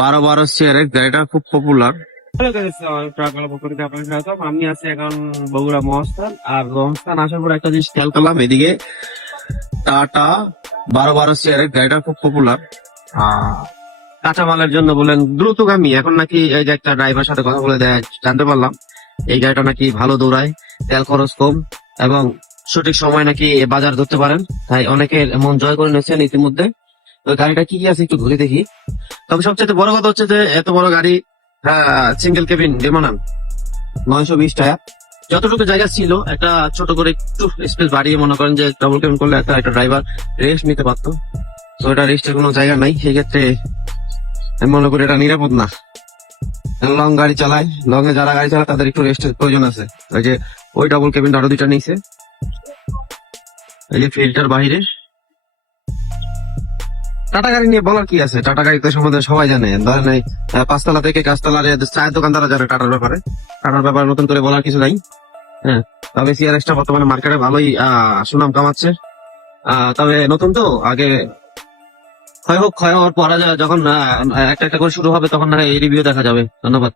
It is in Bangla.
12 সিআরএক্স গাড়িটা খুব পপুলার। আমি আছি এখন বগুড়া মহাস্থান। আর মহাস্থান আসার পর একটা জিনিস খেয়াল করলাম, এদিকে টাটা 12 সিআরএক্স গাড়িটা খুব পপুলার। কাঁচামালের জন্য বলেন দ্রুতগামী। এখন নাকি এই যে একটা ড্রাইভার সাথে কথা বলে জানতে পারলাম এই গাড়িটা নাকি ভালো দৌড়ায়, তেল খরচ কম এবং সঠিক সময় নাকি বাজার ধরতে পারেন। তাই অনেকের মন জয় করে নিয়েছেন ইতিমধ্যে। তো গাড়িটা কি কি আছে একটু ঘুরে দেখি। তবে সবচেয়ে বড় কথা হচ্ছে যে এত বড় গাড়ি, সিঙ্গেল কেবিন বিমানান, 920 টায়ার। যতটুকু জায়গা ছিল একটা ছোট করে একটু স্পেস বাড়িয়ে মনে করেন যে ডাবল কেবিন করলে একটা ড্রাইভার রেস্ট নিতে পারতো। তো এটা রেস্টের কোনো জায়গা নাই, সেই ক্ষেত্রে আমি মনে করি এটা নিরাপদ না। লং গাড়ি চালায়, লং এ যারা গাড়ি চালায় তাদের একটু রেস্টের প্রয়োজন আছে। ওই যে ওই ডাবল কেবিন আরো 2টা নিচে, এই যে ফিল্টার বাহিরে। টাটা গাড়ি নিয়ে বলার কি আছে, টাটা গাড়িতে সম্বন্ধে সবাই জানে। ধরেন এই 5 তলা থেকে কাজতলার চায়ের দোকানদারা যারা টাটার ব্যাপারে নতুন করে বলার কিছু নাই। হ্যাঁ, তবে সিআরএক্সটা বর্তমানে মার্কেটে ভালোই সুনাম কামাচ্ছে। তবে নতুন তো, আগে ক্ষয় হওয়ার পরে যখন একটা একটা করে শুরু হবে তখন না এই রিভিউ দেখা যাবে। ধন্যবাদ।